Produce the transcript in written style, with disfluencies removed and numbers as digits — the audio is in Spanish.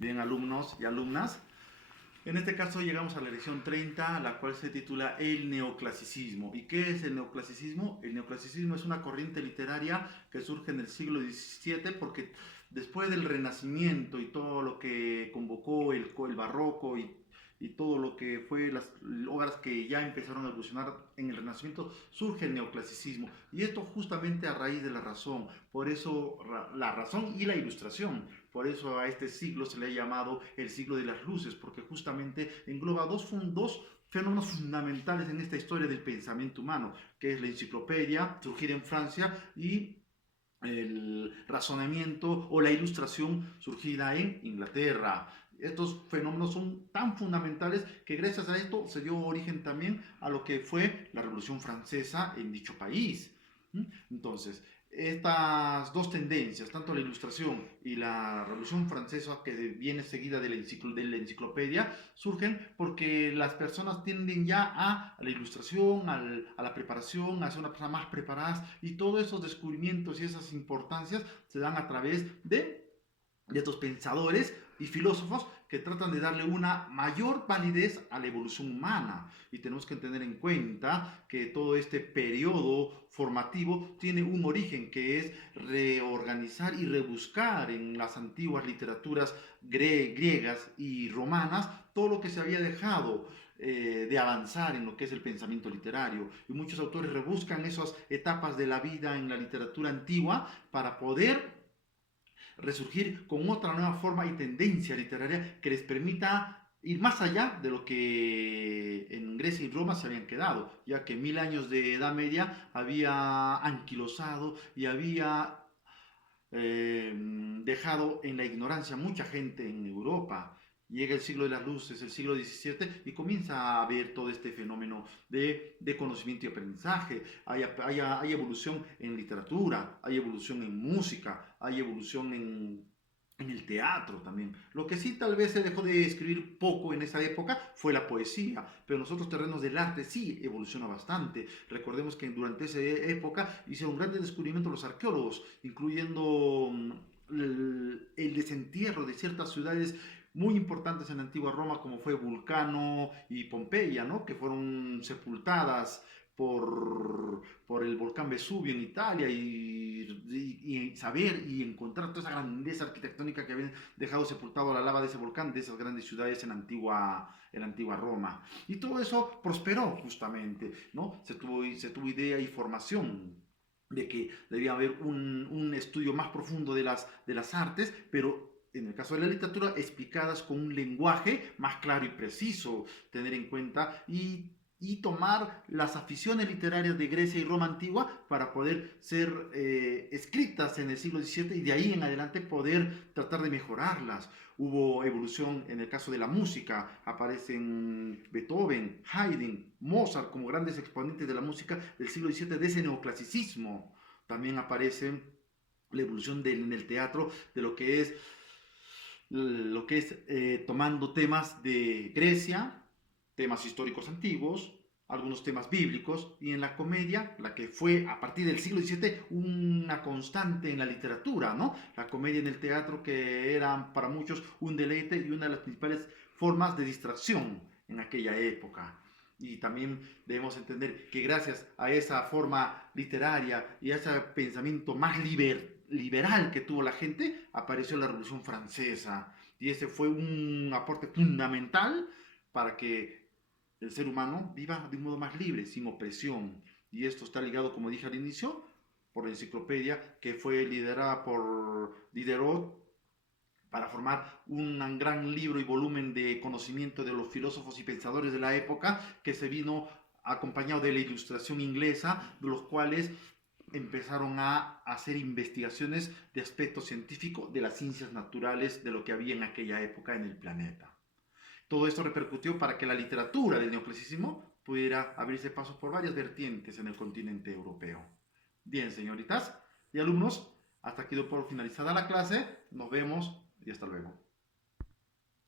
Bien, alumnos y alumnas, en este caso llegamos a la lección 30, la cual se titula El neoclasicismo. ¿Y qué es el neoclasicismo? El neoclasicismo es una corriente literaria que surge en el siglo XVII porque después del Renacimiento y todo lo que convocó el barroco y todo lo que fue las obras que ya empezaron a evolucionar en el Renacimiento, surge el neoclasicismo. Y esto justamente a raíz de la razón. Por eso la razón y la ilustración. Por eso a este siglo se le ha llamado el siglo de las luces, porque justamente engloba dos fenómenos fundamentales en esta historia del pensamiento humano, que es la enciclopedia, surgir en Francia, y el razonamiento o la ilustración surgida en Inglaterra. Estos fenómenos son tan fundamentales que gracias a esto se dio origen también a lo que fue la Revolución Francesa en dicho país. Entonces, estas dos tendencias, tanto la ilustración y la Revolución Francesa, que viene seguida de la enciclopedia, surgen porque las personas tienden ya a la ilustración, a la preparación, a ser una persona más preparadas, y todos esos descubrimientos y esas importancias se dan a través de estos pensadores y filósofos que tratan de darle una mayor validez a la evolución humana. Y tenemos que tener en cuenta que todo este periodo formativo tiene un origen que es reorganizar y rebuscar en las antiguas literaturas griegas y romanas todo lo que se había dejado de avanzar en lo que es el pensamiento literario. Y muchos autores rebuscan esas etapas de la vida en la literatura antigua para poder resurgir con otra nueva forma y tendencia literaria que les permita ir más allá de lo que en Grecia y Roma se habían quedado, ya que 1000 años de Edad Media había anquilosado y había dejado en la ignorancia mucha gente en Europa. Llega el siglo de las luces, el siglo XVII, y comienza a haber todo este fenómeno de conocimiento y aprendizaje. Hay evolución en literatura, hay evolución en música, hay evolución en el teatro también. Lo que sí tal vez se dejó de escribir poco en esa época fue la poesía, pero en los otros terrenos del arte sí evoluciona bastante. Recordemos que durante esa época hicieron grandes descubrimientos los arqueólogos, incluyendo el desentierro de ciertas ciudades muy importantes en la antigua Roma, como fue Vulcano y Pompeya, ¿no? Que fueron sepultadas por el volcán Vesubio en Italia, y saber y encontrar toda esa grandeza arquitectónica que habían dejado sepultado la lava de ese volcán, de esas grandes ciudades en la antigua Roma. Y todo eso prosperó justamente, ¿no? Se tuvo idea y formación de que debía haber un estudio más profundo de las artes, pero en el caso de la literatura, explicadas con un lenguaje más claro y preciso, tener en cuenta y tomar las aficiones literarias de Grecia y Roma antigua para poder ser escritas en el siglo XVII, y de ahí en adelante poder tratar de mejorarlas. Hubo evolución en el caso de la música, aparecen Beethoven, Haydn, Mozart como grandes exponentes de la música del siglo XVII, de ese neoclasicismo. También aparece la evolución en el teatro de lo que es tomando temas de Grecia, temas históricos antiguos, algunos temas bíblicos, y en la comedia, la que fue a partir del siglo XVII una constante en la literatura, ¿no? La comedia en el teatro, que era para muchos un deleite y una de las principales formas de distracción en aquella época. Y también debemos entender que gracias a esa forma literaria y a ese pensamiento más liberal que tuvo la gente, apareció la Revolución Francesa. Y ese fue un aporte fundamental para que el ser humano viva de un modo más libre, sin opresión. Y esto está ligado, como dije al inicio, por la enciclopedia que fue liderada por Diderot para formar un gran libro y volumen de conocimiento de los filósofos y pensadores de la época, que se vino acompañado de la ilustración inglesa, de los cuales empezaron a hacer investigaciones de aspecto científico de las ciencias naturales, de lo que había en aquella época en el planeta. Todo esto repercutió para que la literatura del neoclasicismo pudiera abrirse paso por varias vertientes en el continente europeo. Bien, señoritas y alumnos, hasta aquí doy por finalizada la clase. Nos vemos y hasta luego.